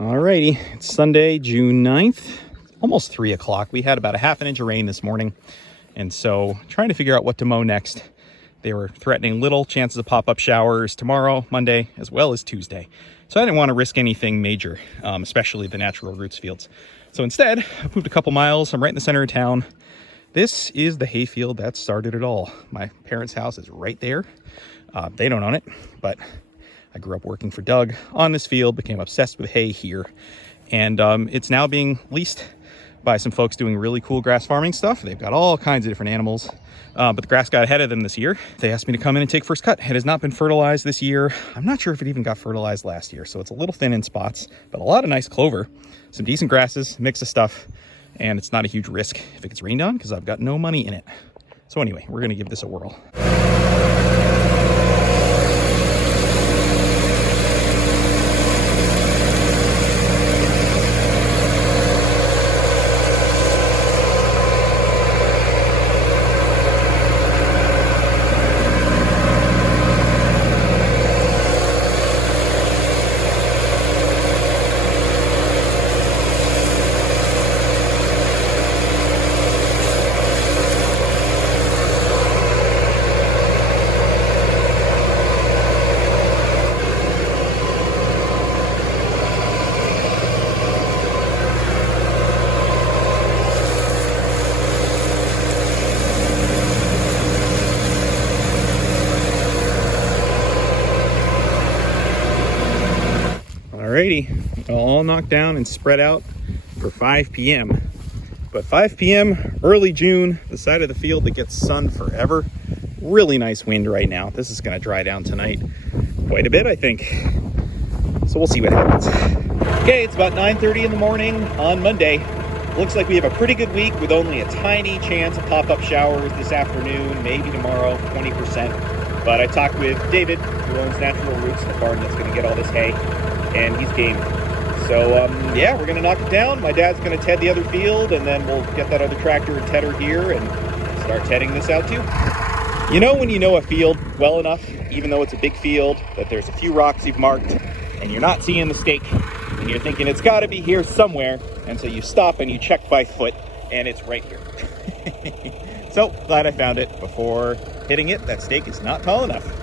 Alrighty, it's Sunday, June 9th, almost 3 o'clock. We had about a half an inch of rain this morning, and so trying to figure out what to mow next. They were threatening little chances of pop-up showers tomorrow, Monday, as well as Tuesday. So I didn't want to risk anything major, especially the natural roots fields. So instead, I moved a couple miles. I'm right in the center of town. This is the hayfield that started it all. My parents' house is right there. They don't own it, but I grew up working for Doug on this field, became obsessed with hay here. And it's now being leased by some folks doing really cool grass farming stuff. They've got all kinds of different animals, but the grass got ahead of them this year. They asked me to come in and take first cut. It has not been fertilized this year. I'm not sure if it even got fertilized last year, so it's a little thin in spots, but a lot of nice clover, some decent grasses, mix of stuff, and it's not a huge risk if it gets rained on because I've got no money in it. So anyway, we're gonna give this a whirl. Alrighty, all knocked down and spread out for 5 p.m. But 5 p.m., early June, the side of the field that gets sun forever. Really nice wind right now. This is going to dry down tonight quite a bit, I think. So we'll see what happens. Okay, it's about 9:30 in the morning on Monday. Looks like we have a pretty good week with only a tiny chance of pop-up showers this afternoon, maybe tomorrow, 20%. But I talked with David, who owns Natural Roots, the farm that's going to get all this hay, and he's game. So yeah, we're gonna knock it down. My dad's gonna ted the other field, and then we'll get that other tractor and tedder here and start tedding this out too. You know when you know a field well enough, even though it's a big field, that there's a few rocks you've marked and you're not seeing the stake, and you're thinking it's gotta be here somewhere, and so you stop and you check by foot, and it's right here. So glad I found it before hitting it. That stake is not tall enough.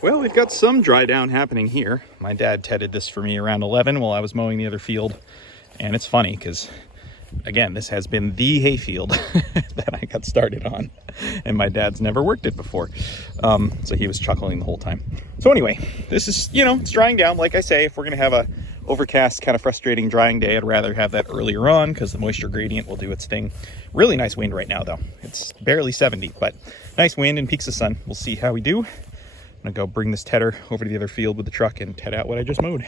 Well, we've got some dry down happening here. My dad tedded this for me around 11 while I was mowing the other field. And it's funny because, again, this has been the hay field that I got started on. And my dad's never worked it before. So he was chuckling the whole time. So anyway, this is, it's drying down. Like I say, if we're going to have a overcast, kind of frustrating drying day. I'd rather have that earlier on because the moisture gradient will do its thing. Really nice wind right now though. It's barely 70, but nice wind and peaks of sun. We'll see how we do. I'm gonna go bring this tedder over to the other field with the truck and ted out what I just mowed.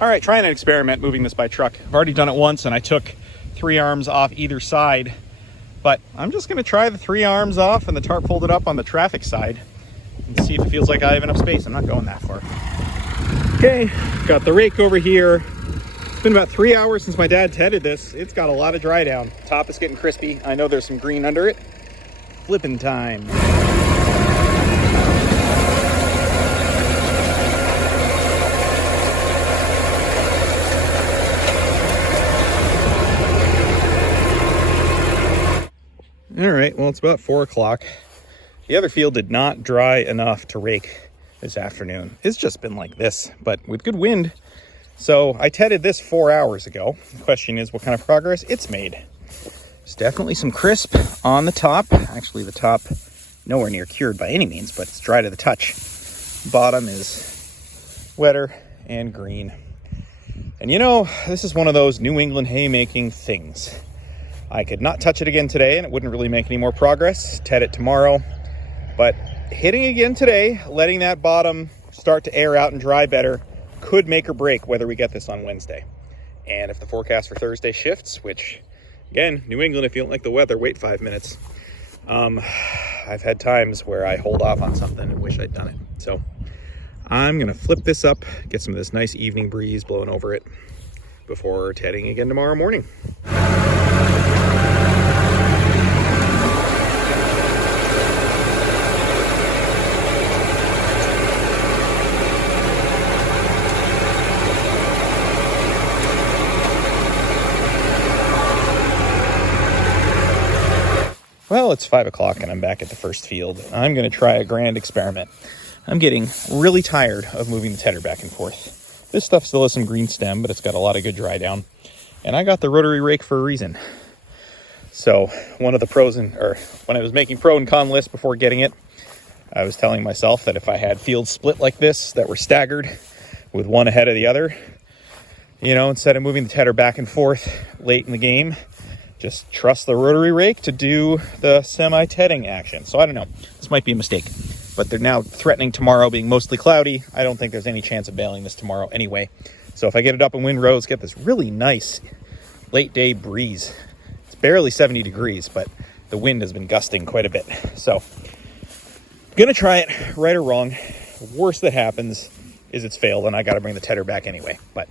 All right, trying an experiment moving this by truck. I've already done it once and I took 3 arms off either side, but I'm just gonna try the 3 arms off and the tarp folded up on the traffic side and see if it feels like I have enough space. I'm not going that far. Okay, got the rake over here. It's been about 3 hours since my dad tedded this. It's got a lot of dry down. Top is getting crispy. I know there's some green under it. Flipping time. All right, well, it's about 4 o'clock. The other field did not dry enough to rake this afternoon. It's just been like this, but with good wind. So I tedded this 4 hours ago. The question is what kind of progress it's made. There's definitely some crisp on the top. Actually, the top nowhere near cured by any means, but it's dry to the touch. Bottom is wetter and green. And you know, this is one of those New England haymaking things. I could not touch it again today and it wouldn't really make any more progress. Ted it tomorrow. But hitting again today, letting that bottom start to air out and dry better could make or break whether we get this on Wednesday. And if the forecast for Thursday shifts, which again, New England, if you don't like the weather, wait 5 minutes. I've had times where I hold off on something and wish I'd done it. So I'm gonna flip this up, get some of this nice evening breeze blowing over it before tedding again tomorrow morning. Well, it's 5 o'clock and I'm back at the first field. I'm going to try a grand experiment. I'm getting really tired of moving the tedder back and forth. This stuff still has some green stem, but it's got a lot of good dry down. And I got the rotary rake for a reason. So one of the pros, when I was making pro and con list before getting it, I was telling myself that if I had fields split like this that were staggered with one ahead of the other, you know, instead of moving the tedder back and forth late in the game, just trust the rotary rake to do the semi-tedding action. So I don't know, this might be a mistake, but they're now threatening tomorrow being mostly cloudy. I don't think there's any chance of baling this tomorrow anyway. So if I get it up in windrows, get this really nice late day breeze. It's barely 70 degrees, but the wind has been gusting quite a bit. So I'm gonna try it, right or wrong. The worst that happens is it's failed and I gotta bring the tedder back anyway, but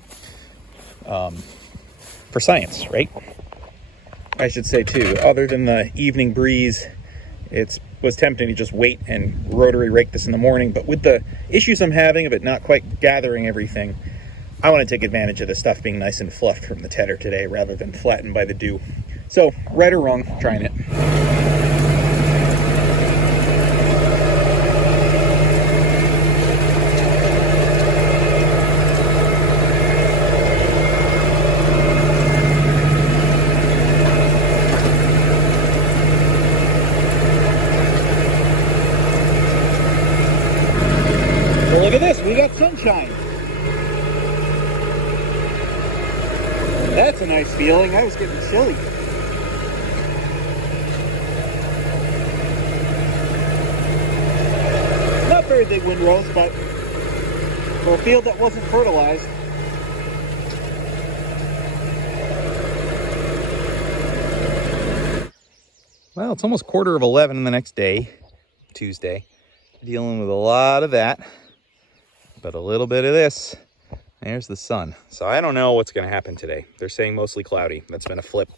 for science, right? I should say too, other than the evening breeze, it was tempting to just wait and rotary rake this in the morning, but with the issues I'm having of it not quite gathering everything, I want to take advantage of the stuff being nice and fluffed from the tedder today rather than flattened by the dew. So, right or wrong, trying it. Look at this, we got sunshine. That's a nice feeling. I was getting chilly. Not very big windrows, but for a field that wasn't fertilized. Well, it's almost 11:15 the next day, Tuesday. Dealing with a lot of that. But a little bit of this. There's the sun. So I don't know what's going to happen today. They're saying mostly cloudy. That's been a flip.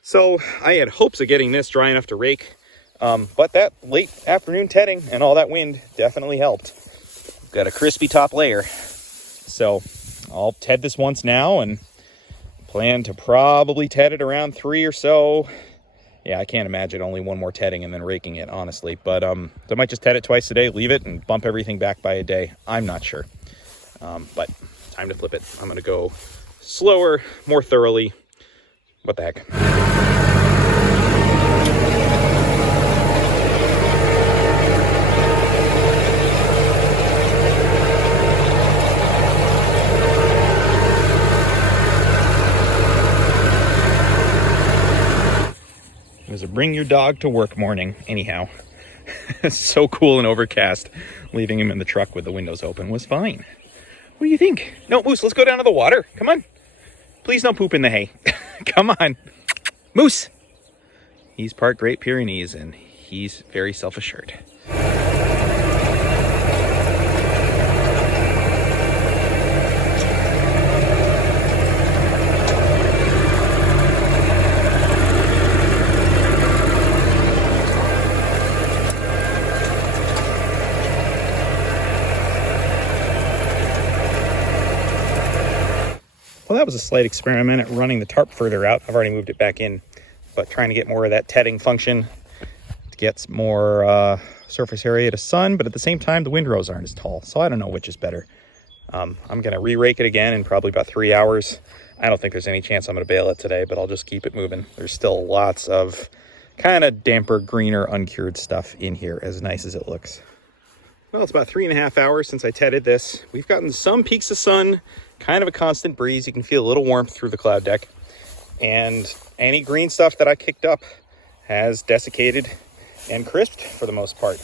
So I had hopes of getting this dry enough to rake. But that late afternoon tedding and all that wind definitely helped. got a crispy top layer. So I'll ted this once now and plan to probably ted it around 3 or so. Yeah, I can't imagine only one more tedding and then raking it, honestly. But I might just ted it twice a day, leave it, and bump everything back by a day. I'm not sure. But time to flip it. I'm going to go slower, more thoroughly. What the heck? It was a bring your dog to work morning. Anyhow, it's so cool and overcast. Leaving him in the truck with the windows open was fine. What do you think? No, Moose, let's go down to the water. Come on. Please don't poop in the hay. Come on. Moose. He's part Great Pyrenees and he's very self-assured. Well, that was a slight experiment at running the tarp further out. I've already moved it back in, but trying to get more of that tedding function to get more surface area to sun, but at the same time, the windrows aren't as tall. So I don't know which is better. I'm going to re-rake it again in probably about 3 hours. I don't think there's any chance I'm going to bale it today, but I'll just keep it moving. There's still lots of kind of damper, greener, uncured stuff in here, as nice as it looks. Well, it's about 3.5 hours since I tedded this. We've gotten some peaks of sun, kind of a constant breeze. You can feel a little warmth through the cloud deck. And any green stuff that I kicked up has desiccated and crisped for the most part.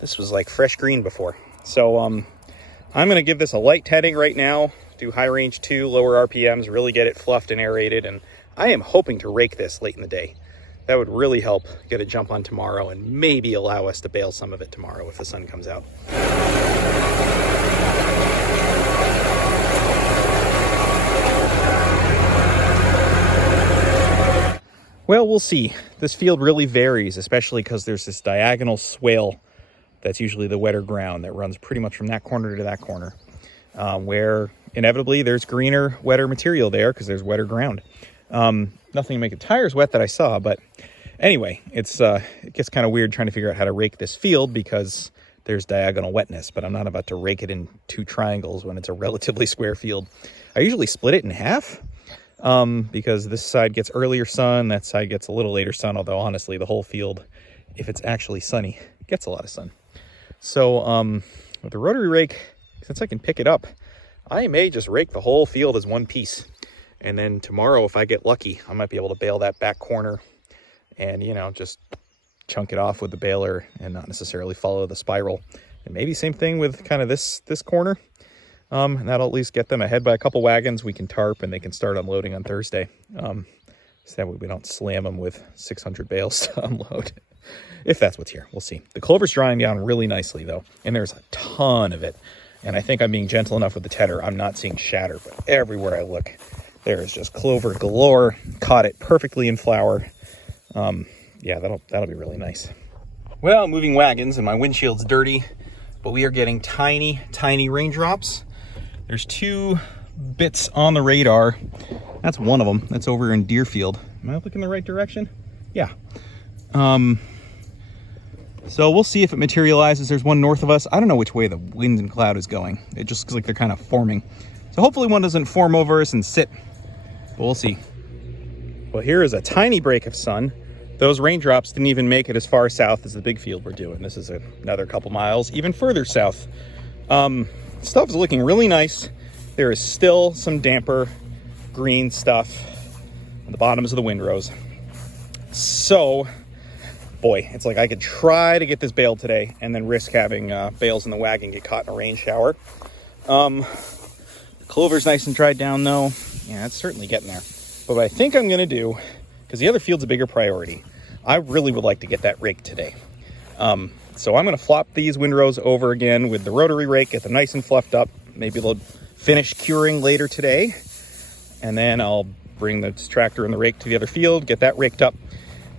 This was like fresh green before. So I'm going to give this a light tedding right now. Do high range 2, lower RPMs, really get it fluffed and aerated. And I am hoping to rake this late in the day. That would really help get a jump on tomorrow and maybe allow us to bale some of it tomorrow if the sun comes out. Well, we'll see. This field really varies, especially because there's this diagonal swale that's usually the wetter ground that runs pretty much from that corner to that corner, where inevitably there's greener, wetter material there because there's wetter ground. Nothing to make the tires wet that I saw, but anyway, it gets kind of weird trying to figure out how to rake this field because there's diagonal wetness, but I'm not about to rake it in 2 triangles when it's a relatively square field. I usually split it in half because this side gets earlier sun, that side gets a little later sun, although honestly the whole field, if it's actually sunny, gets a lot of sun. So with the rotary rake, since I can pick it up, I may just rake the whole field as one piece. And then tomorrow, if I get lucky, I might be able to bale that back corner and, you know, just chunk it off with the baler and not necessarily follow the spiral. And maybe same thing with kind of this corner. And that'll at least get them ahead by a couple wagons. We can tarp and they can start unloading on Thursday. So that way we don't slam them with 600 bales to unload. If that's what's here, we'll see. The clover's drying down really nicely though. And there's a ton of it. And I think I'm being gentle enough with the tedder. I'm not seeing shatter, but everywhere I look, there is just clover galore. Caught it perfectly in flower. Yeah, that'll be really nice. Well, moving wagons and my windshield's dirty, but we are getting tiny, tiny raindrops. There's 2 bits on the radar. That's one of them. That's over in Deerfield. Am I looking in the right direction? Yeah. So we'll see if it materializes. There's one north of us. I don't know which way the wind and cloud is going. It just looks like they're kind of forming. So hopefully one doesn't form over us and sit. But we'll see. Well, here is a tiny break of sun. Those raindrops didn't even make it as far south as the big field we're doing. This is another couple miles, even further south. Stuff is looking really nice. There is still some damper green stuff on the bottoms of the windrows. So, boy, it's like I could try to get this baled today and then risk having bales in the wagon get caught in a rain shower. The clover's nice and dried down though. Yeah, it's certainly getting there. But what I think I'm gonna do, because the other field's a bigger priority, I really would like to get that rake today. So I'm gonna flop these windrows over again with the rotary rake, get them nice and fluffed up. Maybe they'll finish curing later today. And then I'll bring the tractor and the rake to the other field, get that raked up.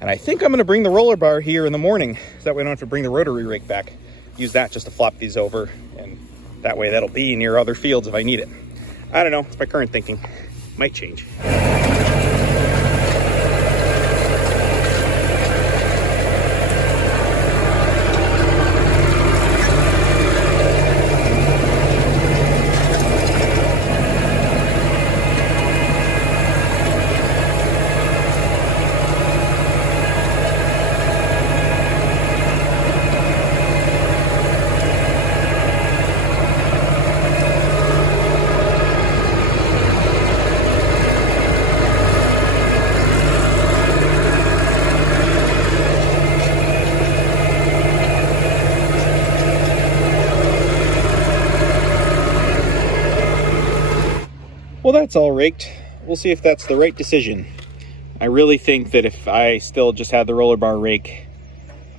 And I think I'm gonna bring the roller bar here in the morning, so that way I don't have to bring the rotary rake back. Use that just to flop these over and That way that'll be near other fields if I need it. I don't know, it's my current thinking. Might change. Well, that's all raked. We'll see if that's the right decision. I really think that if I still just had the roller bar rake,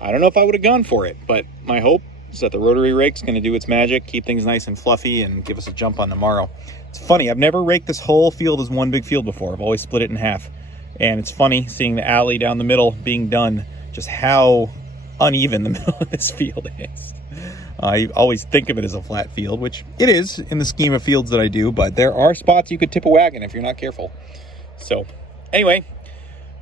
I don't know if I would have gone for it, but my hope is that the rotary rake's going to do its magic, keep things nice and fluffy, and give us a jump on the morrow. It's funny, I've never raked this whole field as one big field before. I've always split it in half. And it's funny seeing the alley down the middle being done, just how uneven the middle of this field is. I always think of it as a flat field, which it is in the scheme of fields that I do, but there are spots you could tip a wagon if you're not careful. So anyway,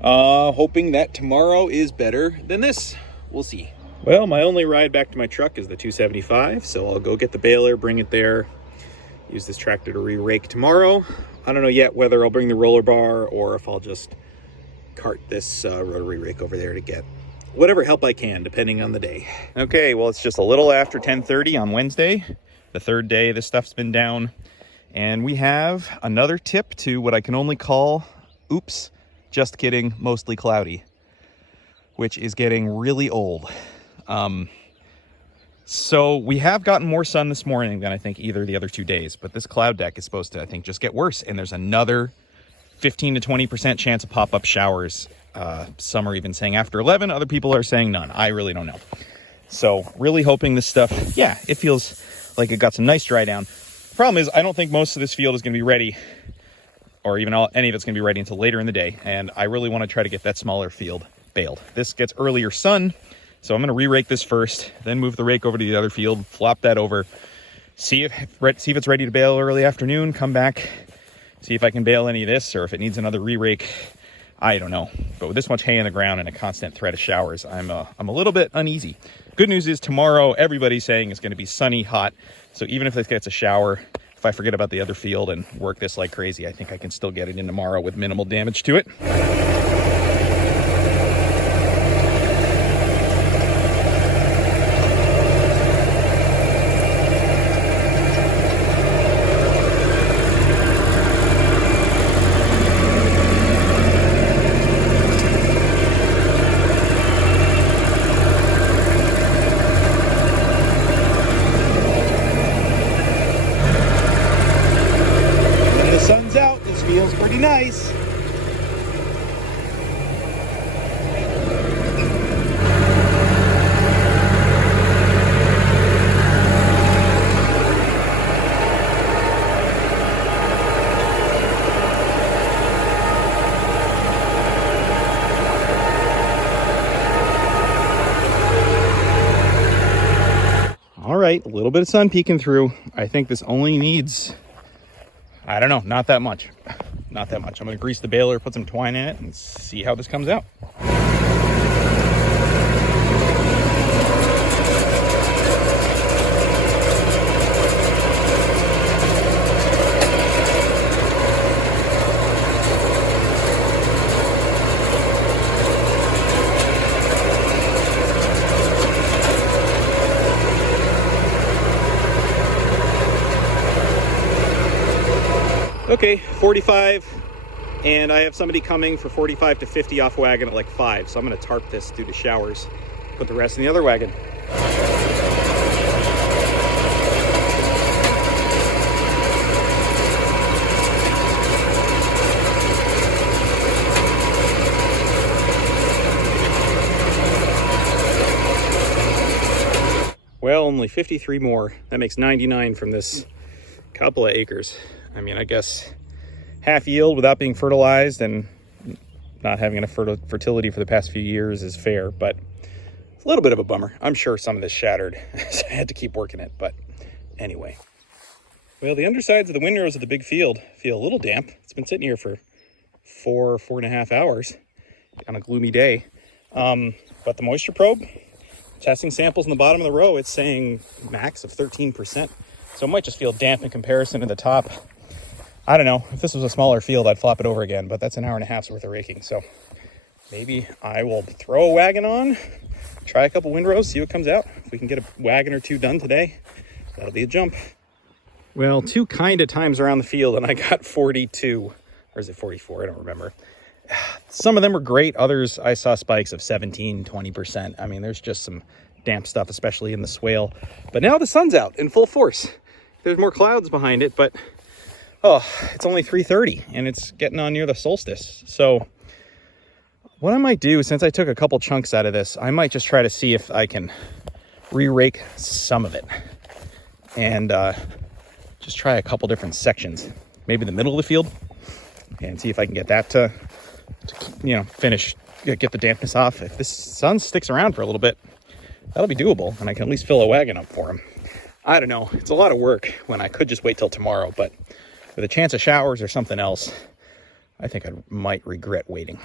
hoping that tomorrow is better than this. We'll see. Well, my only ride back to my truck is the 275, so I'll go get the baler, bring it there, use this tractor to re-rake tomorrow. I don't know yet whether I'll bring the roller bar or if I'll just cart this rotary rake over there to get whatever help I can, depending on the day. Okay, well, it's just a little after 10:30 on Wednesday, the third day this stuff's been down, and we have another tip to what I can only call, oops, just kidding, mostly cloudy, which is getting really old. So we have gotten more sun this morning than I think either of the other 2 days, but this cloud deck is supposed to, I think, just get worse, and there's another 15 to 20% chance of pop-up showers. Some are even saying after 11, other people are saying none. I really don't know. So really hoping this stuff, yeah, it feels like it got some nice dry down. The problem is I don't think most of this field is going to be ready, or even any of it's going to be ready until later in the day. And I really want to try to get that smaller field baled. This gets earlier sun, so I'm going to re-rake this first, then move the rake over to the other field, flop that over, see if it's ready to bale early afternoon, come back, see if I can bale any of this, or if it needs another re-rake. I don't know, but with this much hay in the ground and a constant threat of showers, I'm a little bit uneasy. Good news is tomorrow, everybody's saying it's going to be sunny, hot. So even if this gets a shower, if I forget about the other field and work this like crazy, I think I can still get it in tomorrow with minimal damage to it. Feels pretty nice. All right, a little bit of sun peeking through. I think this only needs, I don't know, not that much. Not that much. I'm going to grease the baler, put some twine in it, and see how this comes out. Okay, 45, and I have somebody coming for 45 to 50 off wagon at like 5, so I'm going to tarp this through the showers, put the rest in the other wagon. Well, only 53 more. That makes 99 from this couple of acres. I mean, I guess half yield without being fertilized and not having enough fertility for the past few years is fair, but it's a little bit of a bummer. I'm sure some of this shattered, so I had to keep working it, but anyway. Well, the undersides of the windrows of the big field feel a little damp. It's been sitting here for 4.5 hours on a gloomy day. But the moisture probe, testing samples in the bottom of the row, it's saying max of 13%. So it might just feel damp in comparison to the top. I don't know. If this was a smaller field, I'd flop it over again, but that's an hour and a half's worth of raking. So maybe I will throw a wagon on, try a couple windrows, see what comes out. If we can get a wagon or two done today, that'll be a jump. Well, 2 kind of times around the field and I got 42, or is it 44? I don't remember. Some of them were great. Others, I saw spikes of 17, 20%. I mean, there's just some damp stuff, especially in the swale. But now the sun's out in full force. There's more clouds behind it, but oh, it's only 3:30 and it's getting on near the solstice. So what I might do, since I took a couple chunks out of this, I might just try to see if I can re-rake some of it. And just try a couple different sections, maybe the middle of the field, and see if I can get that to finish, get the dampness off. If this sun sticks around for a little bit, that'll be doable, and I can at least fill a wagon up for him. I don't know, it's a lot of work when I could just wait till tomorrow, but with a chance of showers or something else, I think I might regret waiting.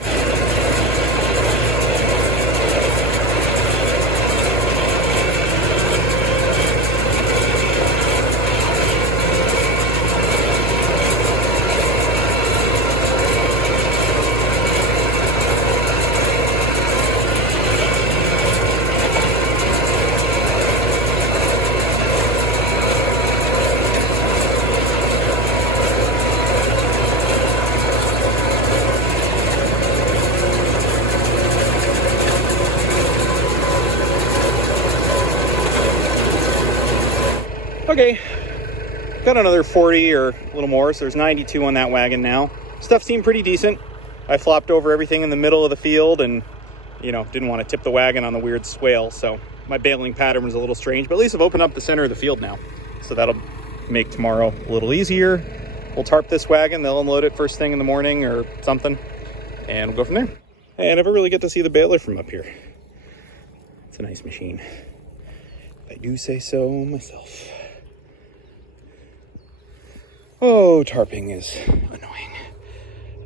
Okay, got another 40 or a little more, so there's 92 on that wagon now. Stuff seemed pretty decent. I flopped over everything in the middle of the field and, didn't want to tip the wagon on the weird swale, so my baling pattern was a little strange, but at least I've opened up the center of the field now. So that'll make tomorrow a little easier. We'll tarp this wagon, they'll unload it first thing in the morning or something, and we'll go from there. And I never really get to see the baler from up here. It's a nice machine, if I do say so myself. Oh, tarping is annoying,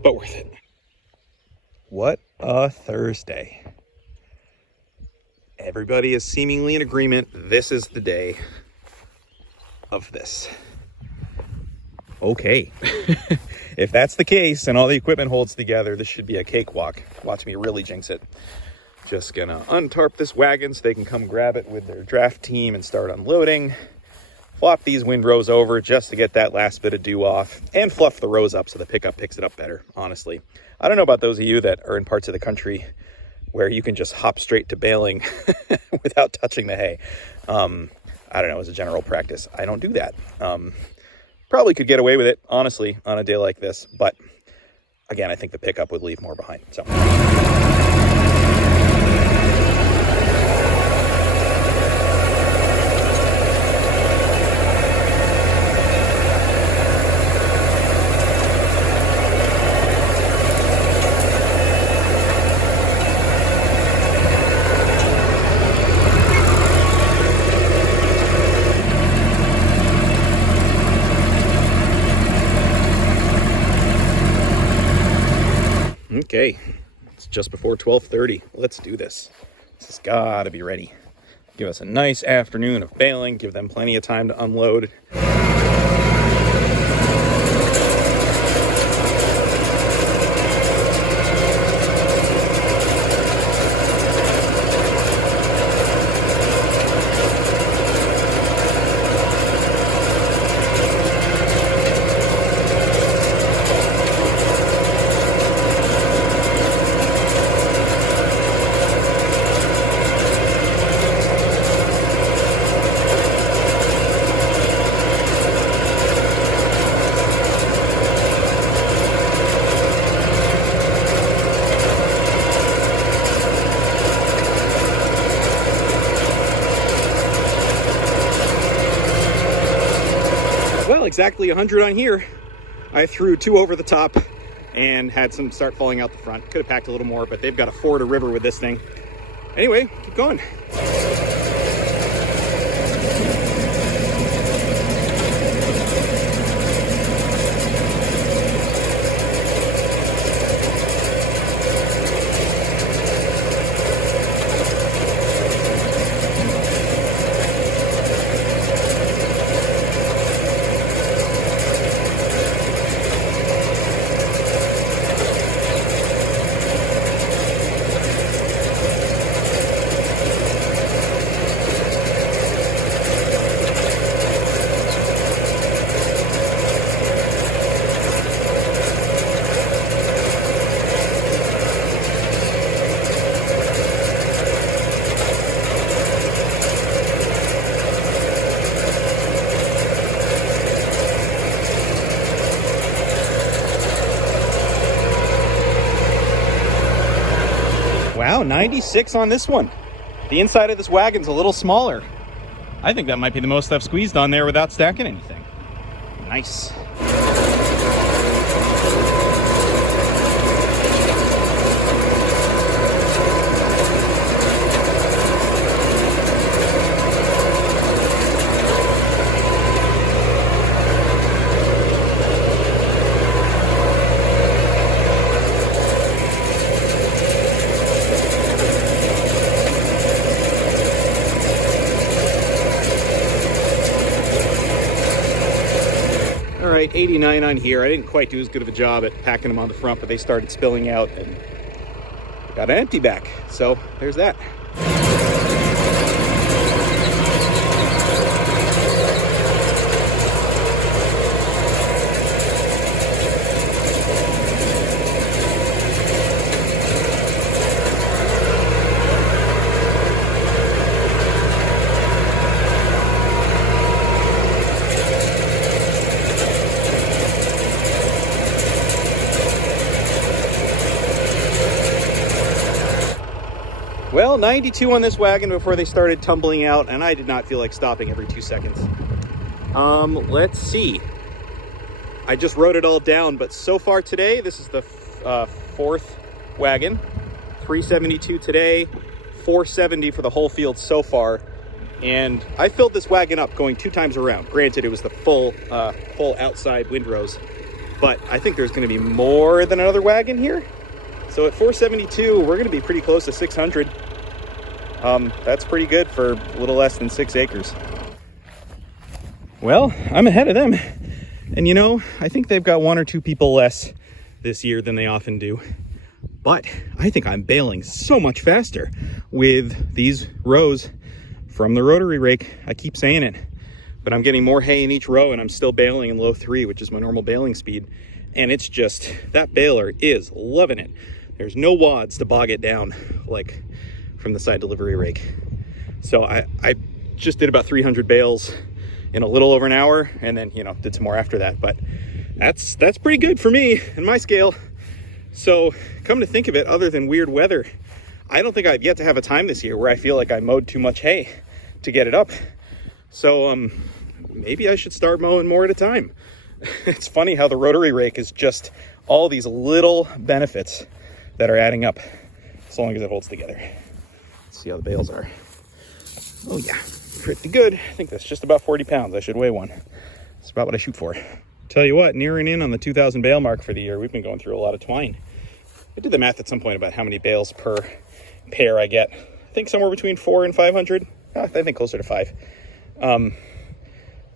but worth it. What a Thursday. Everybody is seemingly in agreement. This is the day of this. Okay. If that's the case and all the equipment holds together, this should be a cakewalk. Watch me really jinx it. Just gonna untarp this wagon so they can come grab it with their draft team and start unloading. Flop these windrows over just to get that last bit of dew off, and fluff the rows up so the pickup picks it up better, honestly. I don't know about those of you that are in parts of the country where you can just hop straight to baling without touching the hay. I don't know, as a general practice, I don't do that. Probably could get away with it, honestly, on a day like this, but again, I think the pickup would leave more behind, so. Okay, it's just before 12:30. Let's do this. This has got to be ready. Give us a nice afternoon of baling, give them plenty of time to unload. Well, exactly 100 on here. I threw 2 over the top and had some start falling out the front. Could have packed a little more, but they've got to ford a river with this thing. Anyway, keep going. Wow, 96 on this one. The inside of this wagon's a little smaller. I think that might be the most I've squeezed on there without stacking anything. Nice. All right, 89 on here. I didn't quite do as good of a job at packing them on the front, but they started spilling out and got an empty back. So there's that. Well, 92 on this wagon before they started tumbling out, and I did not feel like stopping every 2 seconds. Let's see. I just wrote it all down, but so far today, this is the fourth wagon. 372 today, 470 for the whole field so far. And I filled this wagon up going 2 times around. Granted, it was the full outside windrows, but I think there's going to be more than another wagon here. So at 472, we're going to be pretty close to 600. That's pretty good for a little less than 6 acres. Well, I'm ahead of them. And you know, I think they've got 1 or 2 people less this year than they often do. But I think I'm baling so much faster with these rows from the rotary rake. I keep saying it, but I'm getting more hay in each row and I'm still baling in low 3, which is my normal baling speed. And it's just, that baler is loving it. There's no wads to bog it down like from the side delivery rake. So I just did about 300 bales in a little over an hour, and then, you know, did some more after that. But that's pretty good for me in my scale. So come to think of it, other than weird weather, I don't think I've yet to have a time this year where I feel like I mowed too much hay to get it up. So maybe I should start mowing more at a time. It's funny how the rotary rake is just all these little benefits that are adding up, as long as it holds together. Let's see how the bales are. Oh yeah, pretty good. I think that's just about 40 pounds. I should weigh one. That's about what I shoot for. Tell you what, nearing in on the 2,000 bale mark for the year. We've been going through a lot of twine. I did the math at some point about how many bales per pair I get. I think somewhere between 400 and 500. I think closer to 5.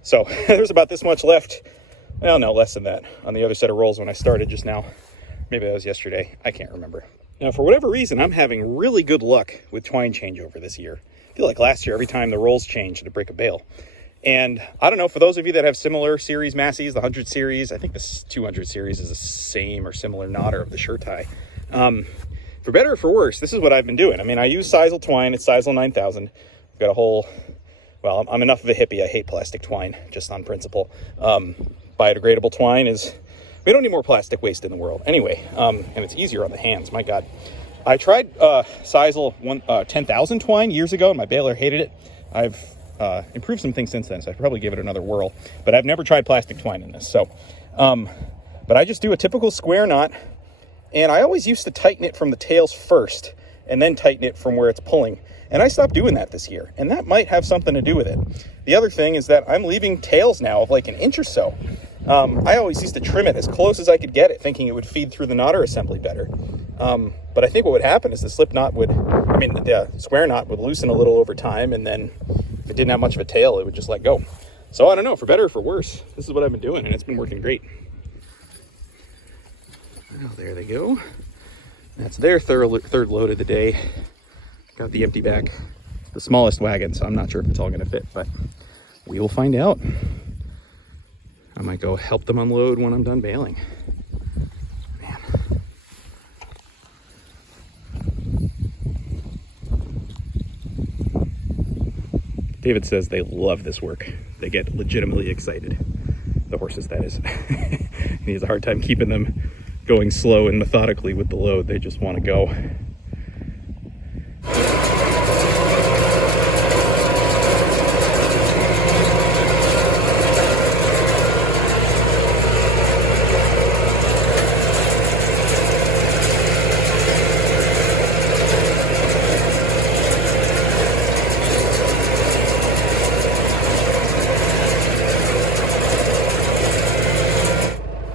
So there's about this much left. Well, no, less than that on the other set of rolls when I started just now. Maybe that was yesterday. I can't remember. Now, for whatever reason, I'm having really good luck with twine changeover this year. I feel like last year, every time the rolls changed, to break a bale. And I don't know, for those of you that have similar series Masseys, the 100 series, I think this 200 series is the same or similar knotter of the shirt tie. For better or for worse, this is what I've been doing. I mean, I use Sisal twine. It's Sisal 9000. I've got a whole, well, I'm enough of a hippie. I hate plastic twine, just on principle. Biodegradable twine is, we don't need more plastic waste in the world. Anyway, and it's easier on the hands, my God. I tried Sisal 10,000 twine years ago, and my baler hated it. I've improved some things since then, so I probably give it another whirl. But I've never tried plastic twine in this. So, but I just do a typical square knot, and I always used to tighten it from the tails first, and then tighten it from where it's pulling. And I stopped doing that this year, and that might have something to do with it. The other thing is that I'm leaving tails now of like an inch or so. I always used to trim it as close as I could get it, thinking it would feed through the knotter assembly better. But I think what would happen is the slip knot would, the square knot would loosen a little over time, and then if it didn't have much of a tail, it would just let go. So I don't know, for better or for worse, this is what I've been doing, and it's been working great. Well, there they go. That's their third load of the day. Got the empty back. The smallest wagon, so I'm not sure if it's all going to fit, but we will find out. I might go help them unload when I'm done baling. Man. David says they love this work. They get legitimately excited. The horses, that is. He has a hard time keeping them going slow and methodically with the load. They just want to go.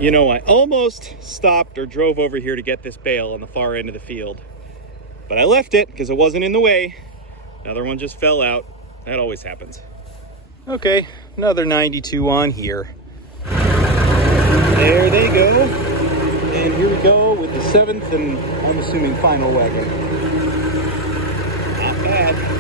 You know, I almost stopped or drove over here to get this bale on the far end of the field, but I left it because it wasn't in the way. Another one just fell out. That always happens. Okay, another 92 on here. There they go. And here we go with the 7th and I'm assuming final wagon. Not bad.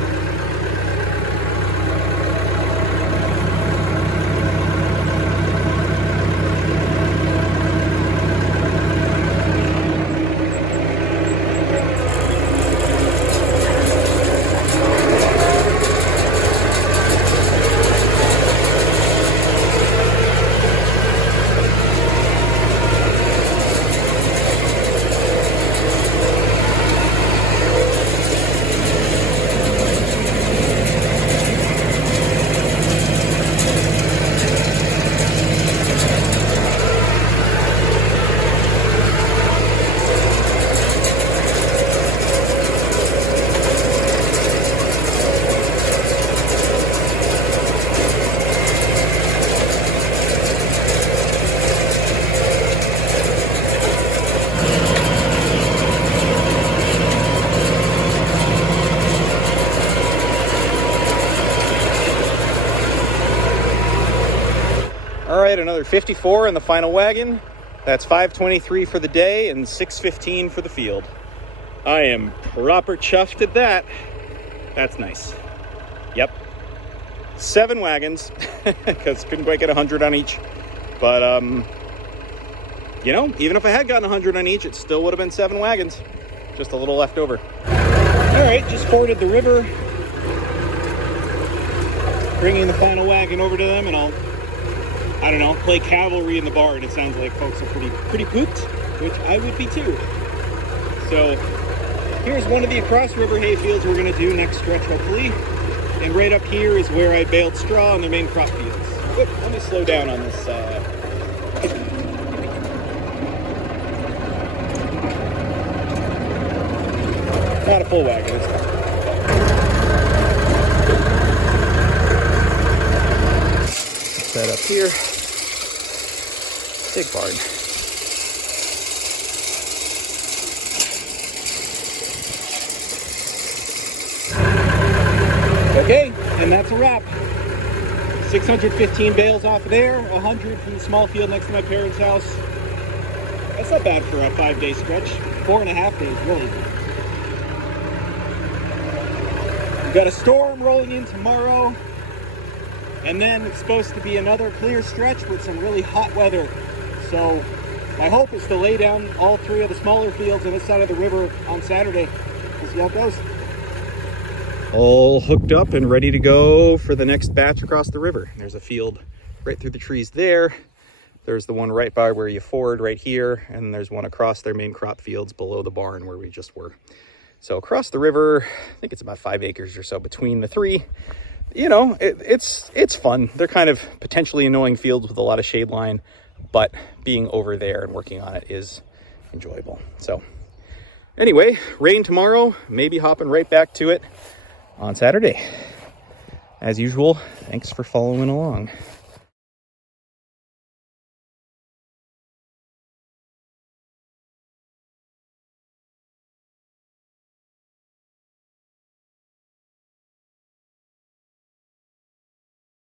All right, another 54 in the final wagon. That's 5:23 for the day and 6:15 for the field. I am proper chuffed at that. That's nice. Yep. 7 wagons, because couldn't quite get 100 on each. But, you know, even if I had gotten 100 on each, it still would have been 7 wagons. Just a little left over. All right, just forded the river. Bringing the final wagon over to them, and I don't know, play cavalry in the barn. It sounds like folks are pretty pooped, which I would be too. So here's one of the across river hay fields we're gonna do next stretch, hopefully. And right up here is where I baled straw on the main crop fields. Whoop, let me slow down on this. Not a full wagon, it's fine. That up here. Big barn. Okay, and that's a wrap. 615 bales off of there, 100 from the small field next to my parents' house. That's not bad for a 5-day stretch. 4.5 days, really. We've got a storm rolling in tomorrow. And then it's supposed to be another clear stretch with some really hot weather. So my hope is to lay down all 3 of the smaller fields on this side of the river on Saturday. We'll see how it goes. All hooked up and ready to go for the next batch across the river. There's a field right through the trees there. There's the one right by where you ford right here. And there's one across their main crop fields below the barn where we just were. So across the river, I think it's about 5 acres or so between the 3. You know, it's fun. They're kind of potentially annoying fields with a lot of shade line, but being over there and working on it is enjoyable. So anyway, rain tomorrow, maybe hopping right back to it on Saturday. As usual, thanks for following along.